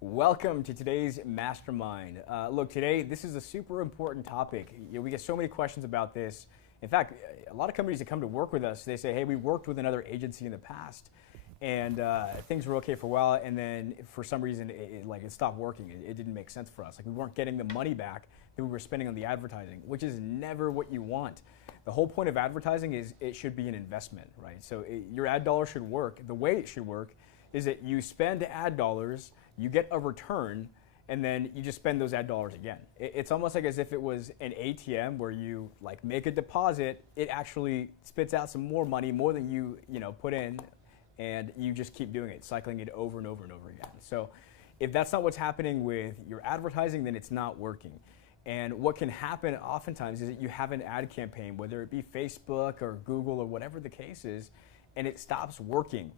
Welcome to today's mastermind. Look, today this is a super important topic. We get so many questions about this. In fact, a lot of companies that come to work with us, they say, "Hey, we worked with another agency in the past, and things were okay for a while, and then for some reason, it stopped working. It didn't make sense for us. Like we weren't getting the money back that we were spending on the advertising, which is never what you want. The whole point of advertising is it should be an investment, right? So your ad dollar should work. The way it should work is that you spend ad dollars, you get a return, and then you just spend those ad dollars again. It's almost like as if it was an ATM where you like make a deposit, it actually spits out some more money, more than you put in, and you just keep doing it, cycling it over and over and over again. So if that's not what's happening with your advertising, then it's not working. And what can happen oftentimes is that you have an ad campaign, whether it be Facebook or Google or whatever the case is, and it stops working.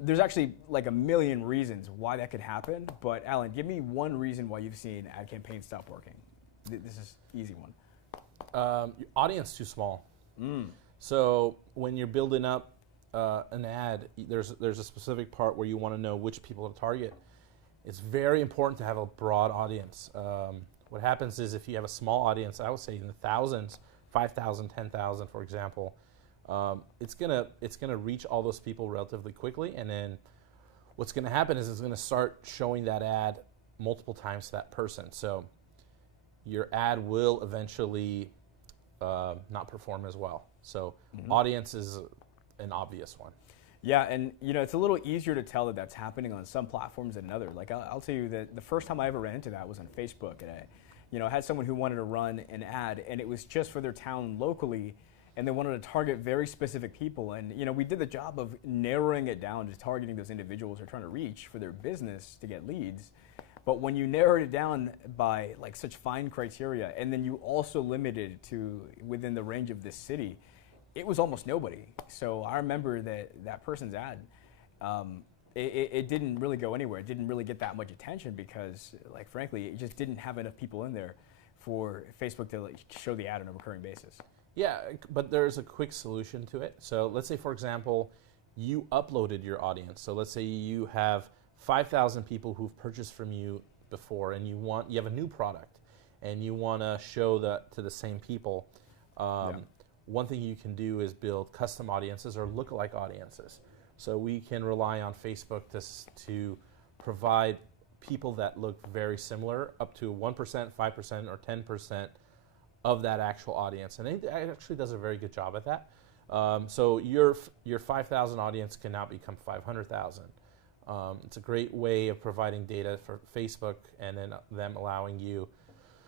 There's actually like a million reasons why that could happen, but Alan, give me one reason why you've seen ad campaigns stop working. This is an easy one. Your audience too small. So when you're building up an ad, there's a specific part where you want to know which people to target. It's very important to have a broad audience. What happens is if you have a small audience, I would say in the thousands, 5,000, 10,000, for example, it's gonna reach all those people relatively quickly, and then what's gonna happen is it's gonna start showing that ad multiple times to that person. So your ad will eventually not perform as well. So audience is an obvious one. Yeah, and it's a little easier to tell that that's happening on some platforms than another. Like I'll tell you that the first time I ever ran into that was on Facebook, and I had someone who wanted to run an ad, and it was just for their town locally. And they wanted to target very specific people. And we did the job of narrowing it down to targeting those individuals they're trying to reach for their business to get leads. But when you narrowed it down by like such fine criteria, and then you also limited it to within the range of this city, it was almost nobody. So I remember that person's ad, it didn't really go anywhere. It didn't really get that much attention because, like, frankly, it just didn't have enough people in there for Facebook to show the ad on a recurring basis. Yeah, but there's a quick solution to it. So let's say, for example, you uploaded your audience. So let's say you have 5,000 people who've purchased from you before, and you have a new product, and you want to show that to the same people. One thing you can do is build custom audiences or lookalike audiences. So we can rely on Facebook to provide people that look very similar, up to 1%, 5%, or 10% of that actual audience, and it actually does a very good job at that. So your 5,000 audience can now become 500,000. It's a great way of providing data for Facebook, and then them allowing you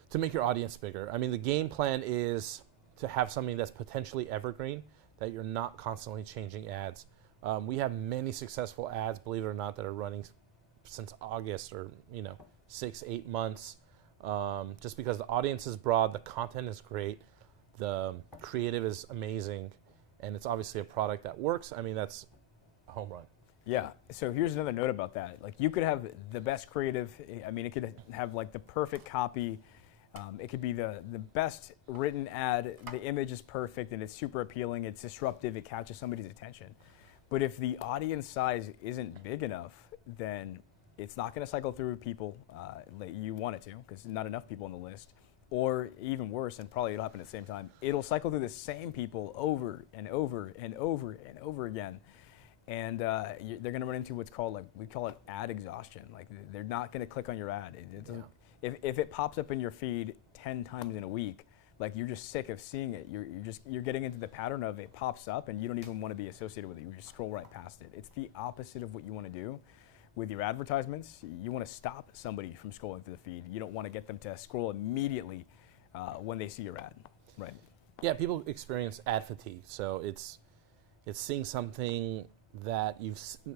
to make your audience bigger. I mean, the game plan is to have something that's potentially evergreen, that you're not constantly changing ads. We have many successful ads, believe it or not, that are running since August, or 6-8 months. Just because the audience is broad, the content is great, the creative is amazing, and it's obviously a product that works. I mean, that's a home run. Yeah, so here's another note about that. Like, you could have the best creative, I mean, it could have like the perfect copy, it could be the best written ad, the image is perfect and it's super appealing, it's disruptive, it catches somebody's attention. But if the audience size isn't big enough, then it's not going to cycle through people that you want it to, because not enough people on the list. Or even worse, and probably it'll happen at the same time, it'll cycle through the same people over and over and over and over again. And they're going to run into what's called, like, we call it ad exhaustion. Like, they're not going to click on your ad. If it pops up in your feed 10 times in a week, like, you're just sick of seeing it. You're getting into the pattern of it pops up and you don't even want to be associated with it. You just scroll right past it. It's the opposite of what you want to do with your advertisements. You want to stop somebody from scrolling through the feed. You don't want to get them to scroll immediately when they see your ad. Right. Yeah, people experience ad fatigue. So it's seeing something that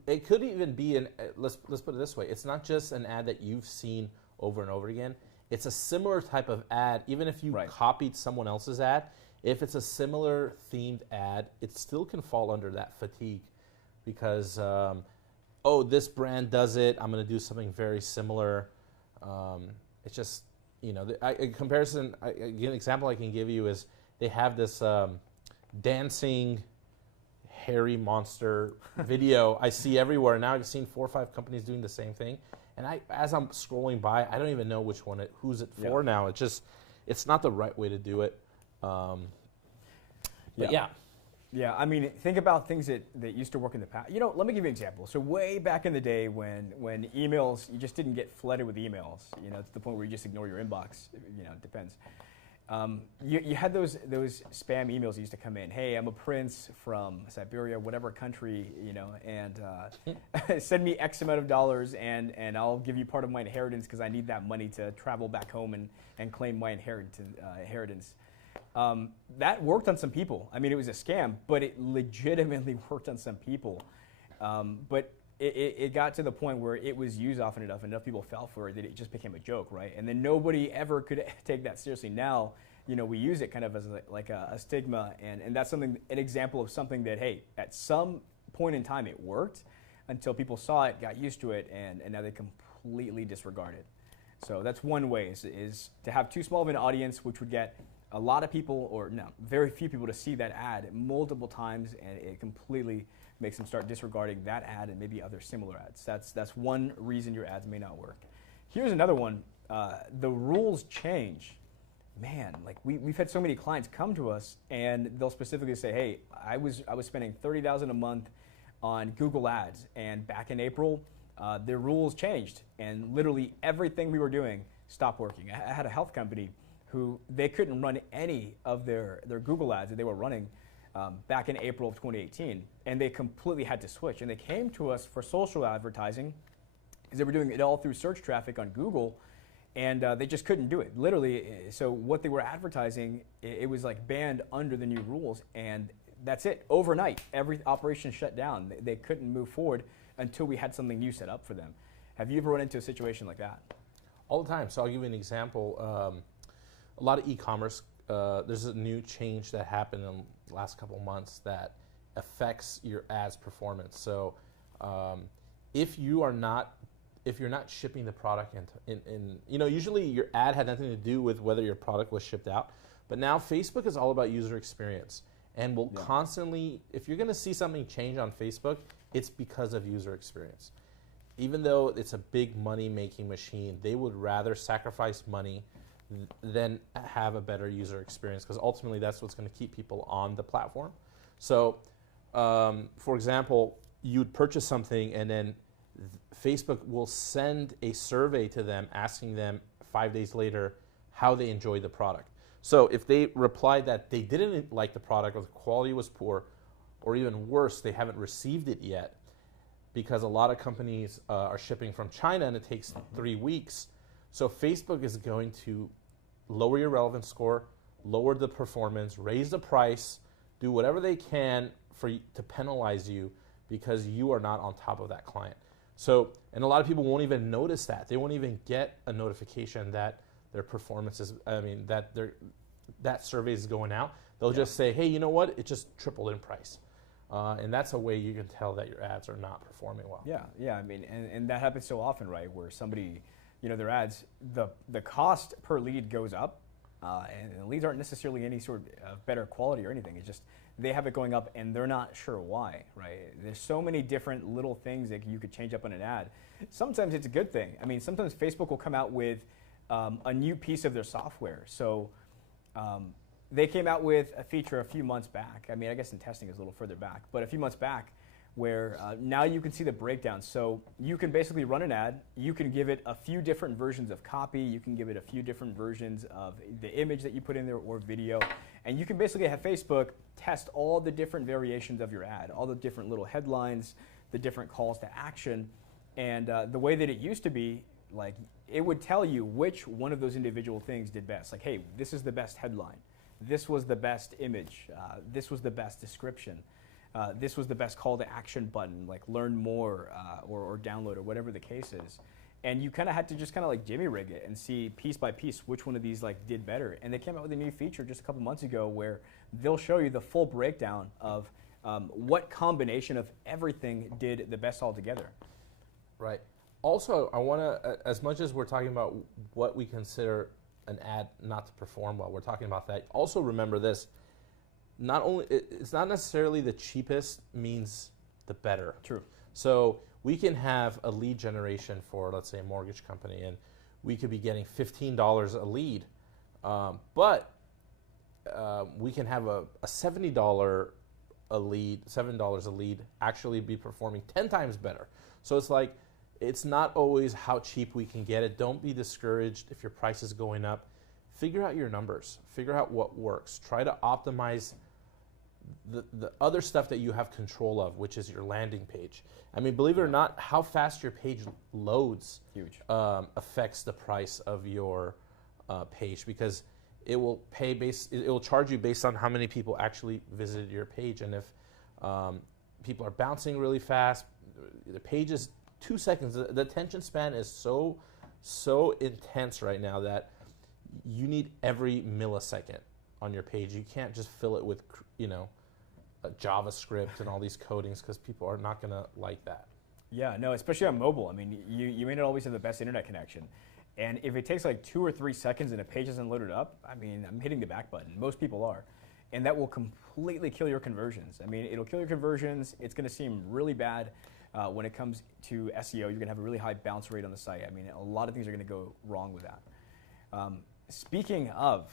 it could even be let's put it this way. It's not just an ad that you've seen over and over again. It's a similar type of ad, even if you copied someone else's ad. If it's a similar themed ad, it still can fall under that fatigue because, this brand does it, I'm going to do something very similar. It's just, a comparison, an example I can give you is they have this dancing hairy monster video I see everywhere. Now I've seen 4 or 5 companies doing the same thing. And as I'm scrolling by, I don't even know who's it for now. It's not the right way to do it. But yeah. Yeah, I mean, think about things that used to work in the past. Let me give you an example. So way back in the day when emails, you just didn't get flooded with emails, to the point where you just ignore your inbox, it depends. You had those spam emails that used to come in. Hey, I'm a prince from Siberia, whatever country, and send me X amount of dollars and I'll give you part of my inheritance because I need that money to travel back home and claim my inheritance. That worked on some people. I mean, it was a scam, but it legitimately worked on some people. But it got to the point where it was used often enough people fell for it that it just became a joke, right? And then nobody ever could take that seriously. Now, we use it kind of as a stigma, and that's an example of something that, hey, at some point in time it worked until people saw it, got used to it, and now they completely disregard it. So that's one way is to have too small of an audience, which would get a lot of people, or no, very few people to see that ad multiple times, and it completely makes them start disregarding that ad and maybe other similar ads. That's one reason your ads may not work. Here's another one. The rules change. Man, like we've had so many clients come to us and they'll specifically say, hey, I was spending $30,000 a month on Google ads, and back in April, the rules changed and literally everything we were doing stopped working. I had a health company who they couldn't run any of their Google ads that they were running back in April of 2018, and they completely had to switch. And they came to us for social advertising because they were doing it all through search traffic on Google, and they just couldn't do it. Literally, so what they were advertising, it was like banned under the new rules, and that's it. Overnight, every operation shut down. They couldn't move forward until we had something new set up for them. Have you ever run into a situation like that? All the time. So I'll give you an example. A lot of e-commerce, there's a new change that happened in the last couple months that affects your ads performance. So if you're not shipping the product usually your ad had nothing to do with whether your product was shipped out, but now Facebook is all about user experience and will constantly, if you're going to see something change on Facebook, it's because of user experience. Even though it's a big money-making machine, they would rather sacrifice money than have a better user experience, because ultimately that's what's going to keep people on the platform. So, for example, you'd purchase something and then Facebook will send a survey to them asking them 5 days later how they enjoyed the product. So if they replied that they didn't like the product or the quality was poor, or even worse, they haven't received it yet, because a lot of companies are shipping from China and it takes 3 weeks. So Facebook is going to lower your relevance score, lower the performance, raise the price, do whatever they can to penalize you because you are not on top of that client. So, and a lot of people won't even notice that. They won't even get a notification that their performance is, that survey is going out. They'll just say, hey, you know what? It just tripled in price. And that's a way you can tell that your ads are not performing well. Yeah. I mean, and that happens so often, right? Where somebody, their ads, the cost per lead goes up, and the leads aren't necessarily any sort of better quality or anything. It's just they have it going up and they're not sure why, right? There's so many different little things that you could change up on an ad. Sometimes it's a good thing. I mean, sometimes Facebook will come out with a new piece of their software. So they came out with a feature a few months back. I mean, I guess in testing is a little further back, but a few months back, where now you can see the breakdown. So you can basically run an ad, you can give it a few different versions of copy, you can give it a few different versions of the image that you put in there or video, and you can basically have Facebook test all the different variations of your ad, all the different little headlines, the different calls to action. And the way that it used to be, like, it would tell you which one of those individual things did best. Like, hey, this is the best headline, this was the best image, this was the best description. This was the best call to action button, like learn more or download or whatever the case is. And you kind of had to just kind of like jimmy rig it and see piece by piece which one of these like did better. And they came out with a new feature just a couple months ago where they'll show you the full breakdown of what combination of everything did the best altogether. Right. Also, I want to, as much as we're talking about what we consider an ad not to perform well, we're talking about that. Also remember this. Not only, it's not necessarily the cheapest means the better. True. So we can have a lead generation for, let's say, a mortgage company, and we could be getting $15 a lead, but we can have a $70 a lead, $7 a lead, actually be performing 10 times better. So it's like, it's not always how cheap we can get it. Don't be discouraged if your price is going up. Figure out your numbers. Figure out what works. Try to optimize the other stuff that you have control of, which is your landing page. I mean, believe it or not, how fast your page loads affects the price of your page, because it will it will charge you based on how many people actually visited your page. And if people are bouncing really fast, the page is 2 seconds. The attention span is so intense right now that you need every millisecond on your page. You can't just fill it with, a JavaScript and all these codings, because people are not going to like that. Yeah, no, especially on mobile. I mean, you may not always have the best internet connection. And if it takes like 2 or 3 seconds and a page isn't loaded up, I mean, I'm hitting the back button. Most people are. And that will completely kill your conversions. I mean, it'll kill your conversions. It's going to seem really bad when it comes to SEO. You're going to have a really high bounce rate on the site. I mean, a lot of things are going to go wrong with that. Speaking of,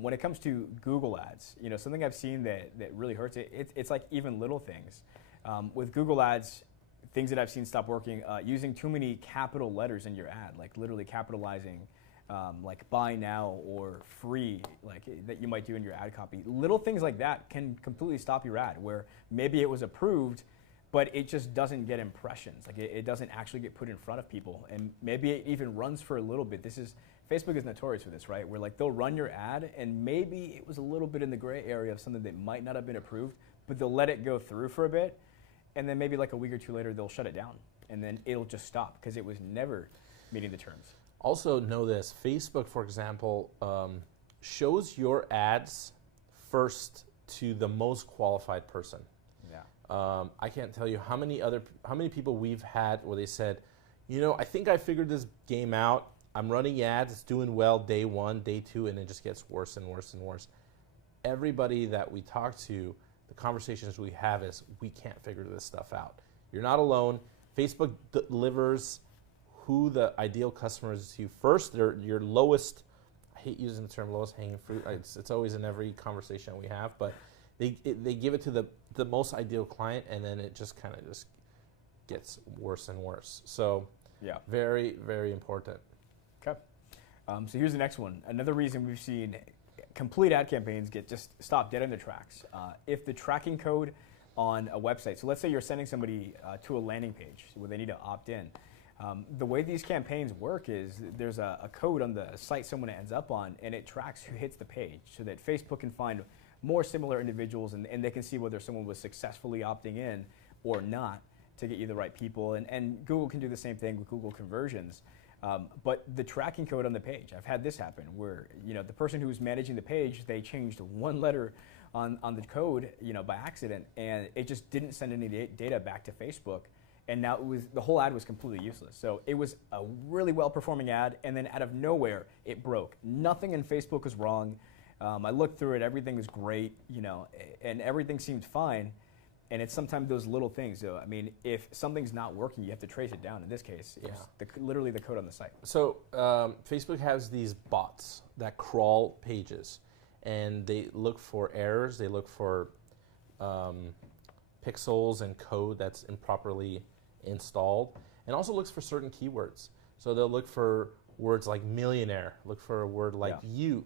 when it comes to Google Ads, something I've seen that really hurts it's like even little things. With Google Ads, things that I've seen stop working, using too many capital letters in your ad, like literally capitalizing like buy now or free, like that you might do in your ad copy. Little things like that can completely stop your ad, where maybe it was approved, but it just doesn't get impressions. Like it doesn't actually get put in front of people. And maybe it even runs for a little bit. Facebook is notorious for this, right? Where like they'll run your ad and maybe it was a little bit in the gray area of something that might not have been approved, but they'll let it go through for a bit. And then maybe like a week or two later, they'll shut it down. And then it'll just stop because it was never meeting the terms. Also know this, Facebook, for example, shows your ads first to the most qualified person. Yeah. I can't tell you how many people we've had where they said, I think I figured this game out. I'm running ads, it's doing well day 1, day 2, and it just gets worse and worse and worse. Everybody that we talk to, the conversations we have is, we can't figure this stuff out. You're not alone. Facebook delivers who the ideal customer is to you first. They're your lowest, I hate using the term lowest hanging fruit. It's always in every conversation we have, but they give it to the most ideal client, and then it just kind of just gets worse and worse. So yeah, very, very important. Okay. So here's the next one. Another reason we've seen complete ad campaigns get just stopped dead in their tracks. If the tracking code on a website, so let's say you're sending somebody to a landing page where they need to opt in. The way these campaigns work is there's a code on the site someone ends up on, and it tracks who hits the page so that Facebook can find more similar individuals, and they can see whether someone was successfully opting in or not to get you the right people. And Google can do the same thing with Google conversions. But the tracking code on the page, I've had this happen where the person who's managing the page, they changed one letter on the code by accident, and it just didn't send any data back to Facebook, and now the whole ad was completely useless. So it was a really well performing ad, and then out of nowhere it broke. Nothing in Facebook was wrong. I looked through it, everything was great, and everything seemed fine. And it's sometimes those little things. So, I mean, if something's not working, you have to trace it down. In this case, it's literally the code on the site. So Facebook has these bots that crawl pages, and they look for errors. They look for pixels and code that's improperly installed, and also looks for certain keywords. So they'll look for words like millionaire, look for a word like you,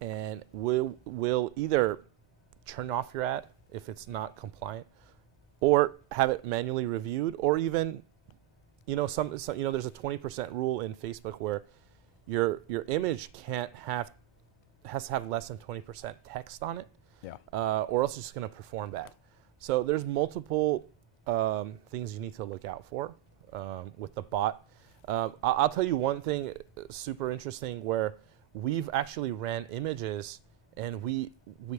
and will either turn off your ad if it's not compliant, or have it manually reviewed, or even, there's a 20% rule in Facebook where your image has to have less than 20% text on it, or else it's just going to perform bad. So there's multiple things you need to look out for with the bot. I'll tell you one thing super interesting where we've actually ran images and we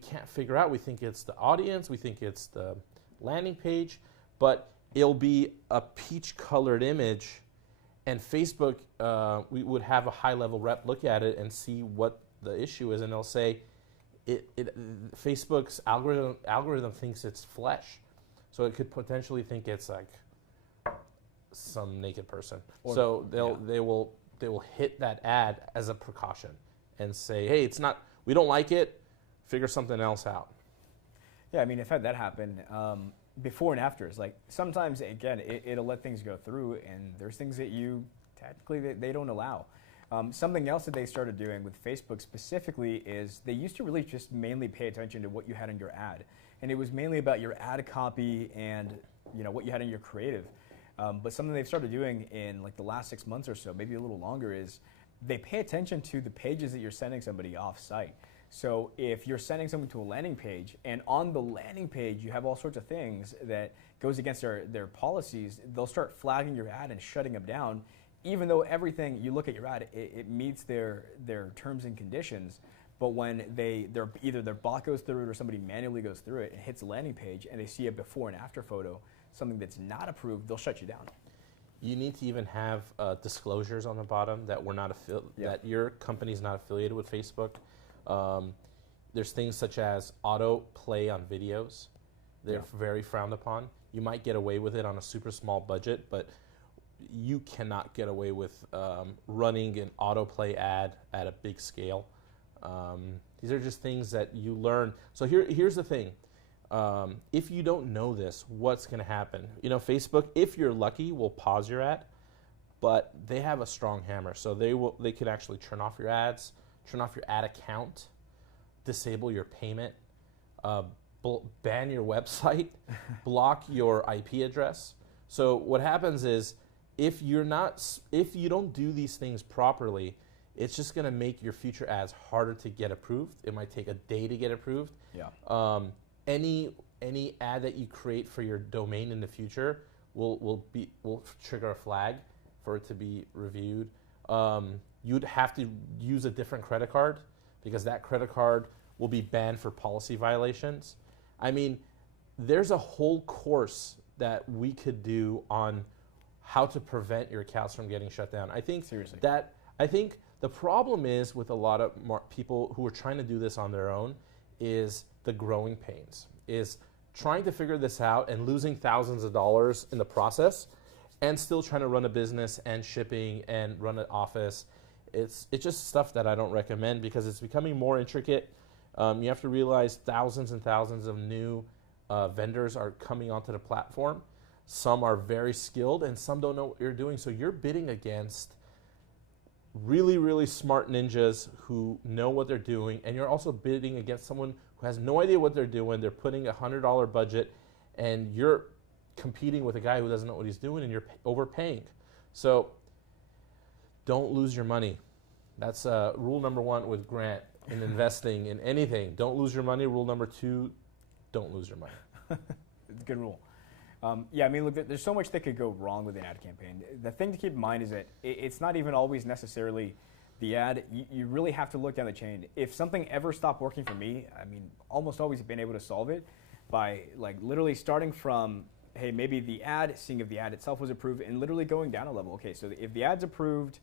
can't figure out. We think it's the audience, we think it's the landing page, but it'll be a peach-colored image, and Facebook, we would have a high-level rep look at it and see what the issue is, and they'll say, Facebook's algorithm thinks it's flesh, so it could potentially think it's like some naked person. Or- So yeah. they will hit that ad as a precaution and say, hey, it's not, we don't like it, figure something else out. Yeah, I mean, I've had that happen. Before and afters, like sometimes again, it'll let things go through, and there's things that you technically they don't allow. Something else that they started doing with Facebook specifically is they used to really just mainly pay attention to what you had in your ad, and it was mainly about your ad copy and what you had in your creative. But something they've started doing in like the last 6 months or so, maybe a little longer, is they pay attention to the pages that you're sending somebody off-site. So if you're sending someone to a landing page, and on the landing page you have all sorts of things that goes against their policies, they'll start flagging your ad and shutting them down, even though everything you look at your ad, it meets their terms and conditions. But when either their bot goes through it or somebody manually goes through it and hits a landing page and they see a before and after photo, something that's not approved, they'll shut you down. You need to even have disclosures on the bottom that we're not that your company's not affiliated with Facebook. There's things such as auto play on videos. They're very frowned upon. You might get away with it on a super small budget, but you cannot get away with running an autoplay ad at a big scale. These are just things that you learn. So here's the thing. If you don't know this, what's going to happen? Facebook, if you're lucky, will pause your ad, but they have a strong hammer. So they can actually turn off your ads, turn off your ad account, disable your payment, ban your website, block your IP address. So what happens is, if you don't do these things properly, it's just going to make your future ads harder to get approved. It might take a day to get approved. Yeah. Any ad that you create for your domain in the future will trigger a flag for it to be reviewed. You'd have to use a different credit card because that credit card will be banned for policy violations. I mean, there's a whole course that we could do on how to prevent your accounts from getting shut down. I think Seriously. The problem is with a lot of people who are trying to do this on their own is the growing pains, is trying to figure this out and losing thousands of dollars in the process and still trying to run a business and shipping and run an office. It's just stuff that I don't recommend because it's becoming more intricate. You have to realize thousands and thousands of new vendors are coming onto the platform. Some are very skilled and some don't know what you're doing. So you're bidding against really, really smart ninjas who know what they're doing, and you're also bidding against someone who has no idea what they're doing. They're putting a $100 budget, and you're competing with a guy who doesn't know what he's doing, and you're overpaying. So don't lose your money. That's rule number one with Grant in investing in anything. Don't lose your money. Rule number two, don't lose your money. It's a good rule. Yeah, I mean, look, there's so much that could go wrong with an ad campaign. The thing to keep in mind is that it's not even always necessarily the ad. You really have to look down the chain. If something ever stopped working for me, I mean, almost always been able to solve it by like literally starting from, hey, maybe the ad, seeing if the ad itself was approved, and literally going down a level. Okay, so if the ad's approved,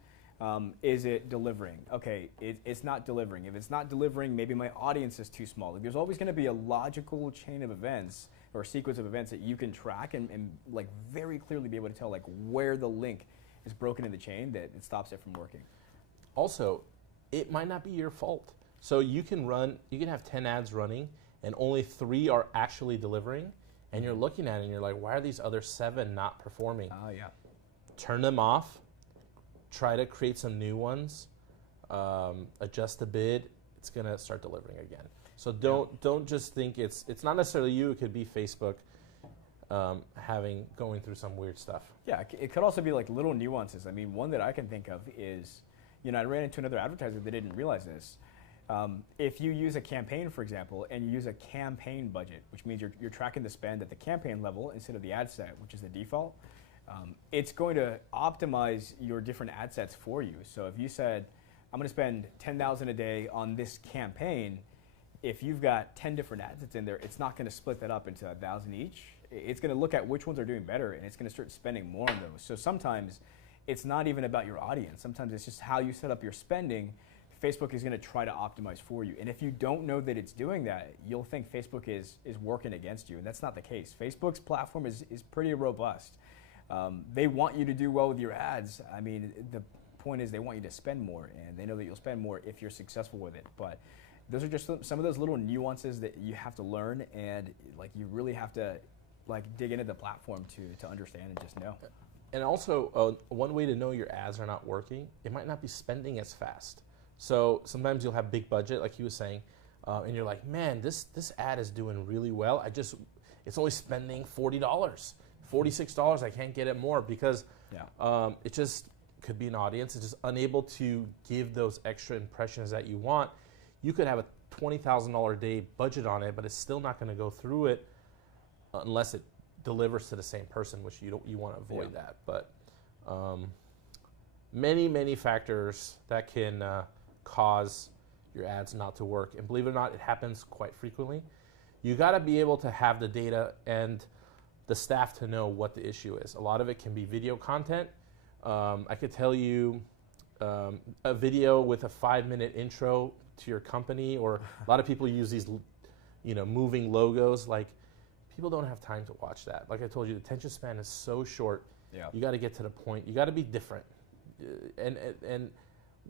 is it delivering? Okay, it's not delivering. If it's not delivering, maybe my audience is too small. Like, there's always going to be a logical chain of events or sequence of events that you can track and like very clearly be able to tell like where the link is broken in the chain that it stops it from working. Also, it might not be your fault. So you can have 10 ads running and only 3 are actually delivering, and you're looking at it and you're like, why are these other 7 not performing? Yeah. Turn them off, try to create some new ones, adjust the bid, it's gonna start delivering again. So don't just think it's not necessarily you. It could be Facebook going through some weird stuff. Yeah, it could also be like little nuances. I mean, one that I can think of is, I ran into another advertiser that didn't realize this. If you use a campaign, for example, and you use a campaign budget, which means you're tracking the spend at the campaign level instead of the ad set, which is the default, it's going to optimize your different ad sets for you. So if you said, I'm going to spend $10,000 a day on this campaign, if you've got 10 different ad sets in there, it's not going to split that up into 1,000 each. It's going to look at which ones are doing better, and it's going to start spending more on those. So sometimes it's not even about your audience. Sometimes it's just how you set up your spending. Facebook is going to try to optimize for you. And if you don't know that it's doing that, you'll think Facebook is working against you, and that's not the case. Facebook's platform is pretty robust. They want you to do well with your ads. I mean, the point is they want you to spend more, and they know that you'll spend more if you're successful with it. But those are just some of those little nuances that you have to learn, and like you really have to like dig into the platform to understand and just know. And also, one way to know your ads are not working, it might not be spending as fast. So sometimes you'll have big budget, like he was saying, and you're like, man, this ad is doing really well. It's only spending $40, $46. I can't get it more because it just could be an audience. It's just unable to give those extra impressions that you want. You could have a $20,000 a day budget on it, but it's still not going to go through it unless it delivers to the same person, which you want to avoid that. But many factors that can cause your ads not to work, and believe it or not, it happens quite frequently. You got to be able to have the data and the staff to know what the issue is. A lot of it can be video content. I could tell you a video with a 5-minute intro to your company, or a lot of people use these, moving logos. Like, people don't have time to watch that. Like I told you, the attention span is so short. Yeah. You got to get to the point. You got to be different. And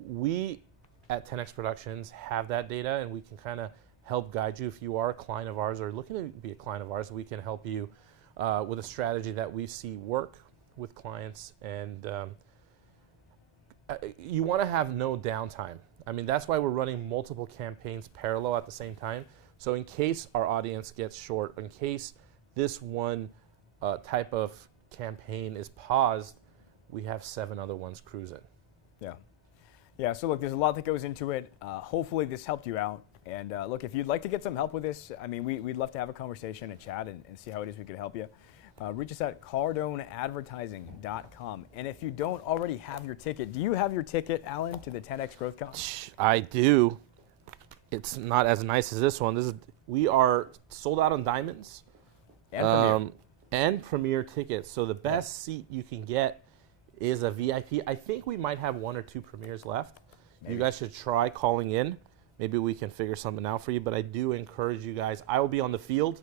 we at 10X Productions have that data, and we can kind of help guide you. If you are a client of ours or looking to be a client of ours, we can help you with a strategy that we see work with clients. And you want to have no downtime. I mean, that's why we're running multiple campaigns parallel at the same time. So in case our audience gets short, in case this one type of campaign is paused, we have 7 other ones cruising. Yeah. Yeah, so look, there's a lot that goes into it. Hopefully this helped you out. And look, if you'd like to get some help with this, I mean, we'd love to have a conversation, a chat, and see how it is we could help you. Reach us at cardoneadvertising.com. And if you don't already have your ticket, do you have your ticket, Alan, to the 10X Growth Con? I do. It's not as nice as this one. We are sold out on diamonds and premier tickets. So the best seat you can get is a VIP. I think we might have 1 or 2 premiers left. Maybe. You guys should try calling in. Maybe we can figure something out for you. But I do encourage you guys. I will be on the field.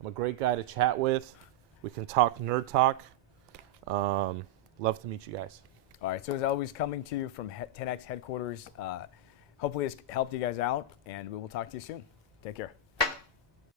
I'm a great guy to chat with. We can talk nerd talk. Love to meet you guys. All right. So as always, coming to you from 10X headquarters. Hopefully this helped you guys out, and we will talk to you soon. Take care.